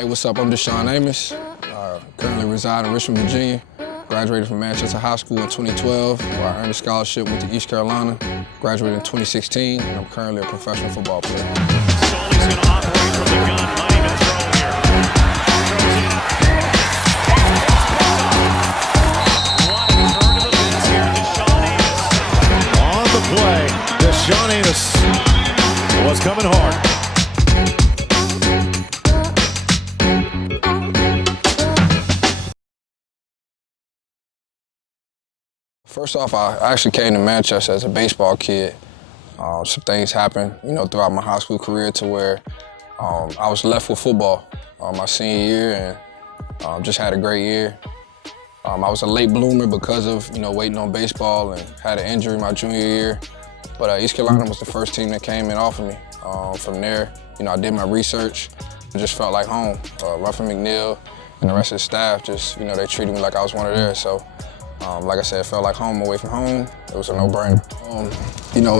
Hey, what's up? I'm Dashaun Amos. Currently reside in Richmond, Virginia. Graduated from Manchester High School in 2012, where I earned a scholarship, went to East Carolina. Graduated in 2016, and I'm currently a professional football player. Solly's going to operate from the gun, might even throw here. Throws it up. What a turn of events here, Dashaun Amos. On the play, Dashaun Amos was coming hard. First off, I actually came to Manchester as a baseball kid. Some things happened, throughout my high school career to where I was left with football my senior year and just had a great year. I was a late bloomer because of, waiting on baseball and had an injury my junior year. But East Carolina was the first team that came and offered me. From there, I did my research. It just felt like home. Ruffin McNeil and the rest of the staff just, they treated me like I was one of theirs. So. Like I said, it felt like home away from home. It was a no-brainer.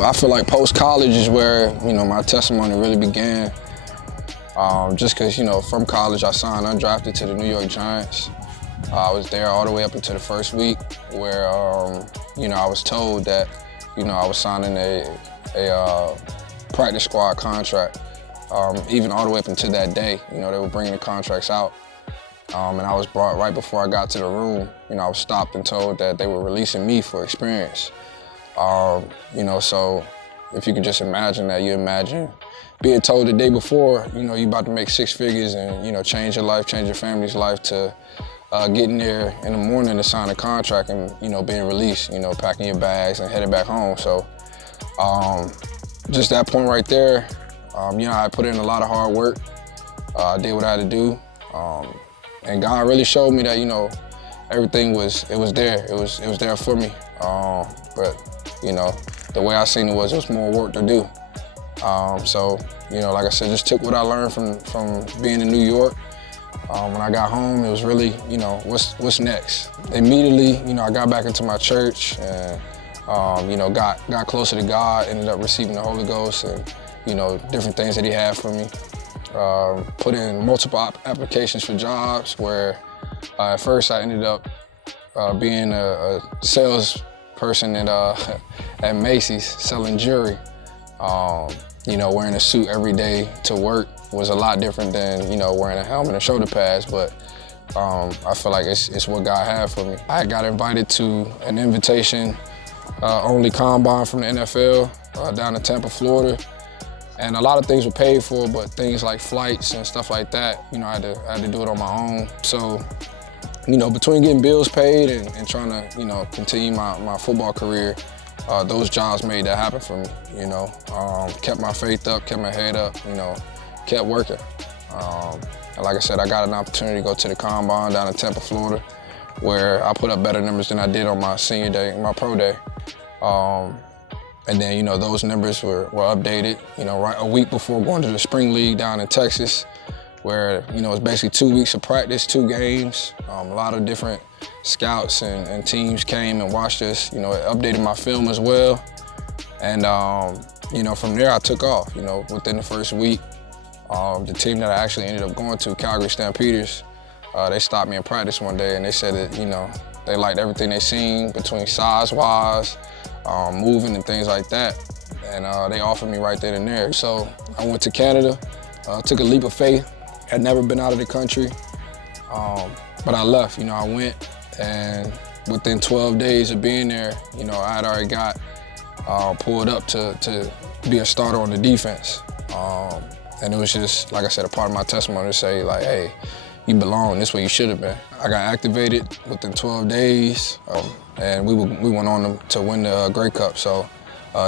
I feel like post-college is where, my testimony really began. Just because, from college, I signed undrafted to the New York Giants. I was there all the way up until the first week where, I was told that, I was signing a practice squad contract. Even all the way up until that day, they were bringing the contracts out. And I was brought right before I got to the room. I was stopped and told that they were releasing me for experience. So if you can just imagine that, you imagine being told the day before, you're about to make six figures and, change your life, change your family's life to getting there in the morning to sign a contract and, being released, packing your bags and heading back home. So just that point right there, I put in a lot of hard work. I did what I had to do. And God really showed me that, everything was there. It was there for me. But, the way I seen it was more work to do. So, like I said, just took what I learned from being in New York. When I got home, it was really, what's next? Immediately, I got back into my church and, got closer to God, ended up receiving the Holy Ghost and, different things that He had for me. Put in multiple applications for jobs where at first I ended up being a salesperson at Macy's selling jewelry. Wearing a suit every day to work was a lot different than, wearing a helmet and shoulder pads, but I feel like it's what God had for me. I got invited to an invitation only combine from the NFL down in Tampa, Florida. And a lot of things were paid for, but things like flights and stuff like that, I had to do it on my own. So, between getting bills paid and trying to, continue my football career, those jobs made that happen for me, kept my faith up, kept my head up, kept working. And like I said, I got an opportunity to go to the combine down in Tampa, Florida, where I put up better numbers than I did on my senior day, my pro day. And then, those numbers were updated, right a week before going to the spring league down in Texas, where, it's basically 2 weeks of practice, 2 games. A lot of different scouts and teams came and watched us. It updated my film as well. And, from there I took off, within the first week. The team that I actually ended up going to, Calgary Stampeders, they stopped me in practice one day and they said that, they liked everything they seen between size-wise, moving and things like that. And they offered me right then and there. So I went to Canada, took a leap of faith, had never been out of the country, but I left, I went, and within 12 days of being there, I had already got pulled up to be a starter on the defense. And it was just, like I said, a part of my testimony to say, like, hey, you belong, this way you should have been. I got activated within 12 days, and we went on to win the Grey Cup. So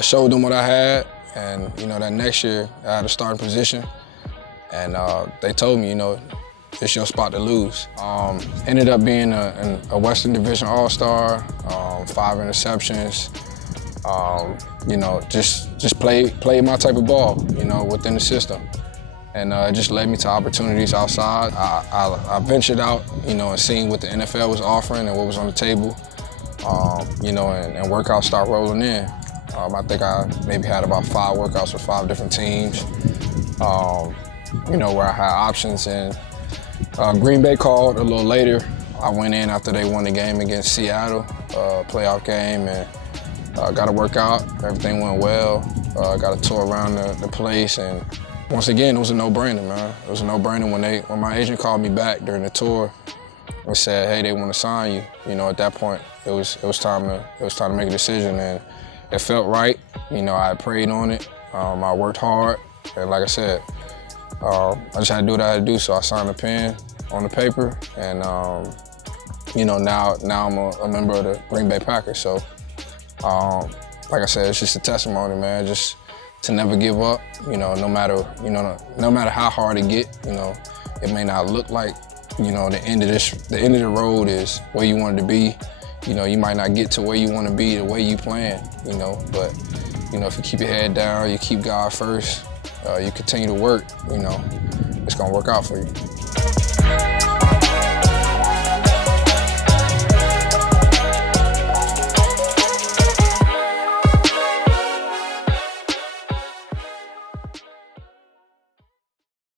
showed them what I had, and that next year I had a starting position, and they told me, it's your spot to lose. Ended up being a Western Division All-Star, 5 interceptions. Just played my type of ball, within the system. And it just led me to opportunities outside. I ventured out, and seeing what the NFL was offering and what was on the table, and workouts start rolling in. I think I maybe had about 5 workouts with 5 different teams, where I had options. And Green Bay called a little later. I went in after they won the game against Seattle, playoff game, and got to work out. Everything went well. Got a tour around the place, and once again, it was a no-brainer, man. It was a no-brainer when my agent called me back during the tour and said, "Hey, they want to sign you." You know, at that point, it was time to make a decision, and it felt right. You know, I prayed on it. I worked hard, and like I said, I just had to do what I had to do. So I signed a pen on the paper, and you know, now I'm a member of the Green Bay Packers. So, like I said, it's just a testimony, man. Just to never give up. You know, no matter how hard it get. You know, it may not look like, you know, the end of the road is where you wanted to be. You know, you might not get to where you want to be the way you plan. You know, but you know, if you keep your head down, you keep God first, you continue to work. You know, it's gonna work out for you.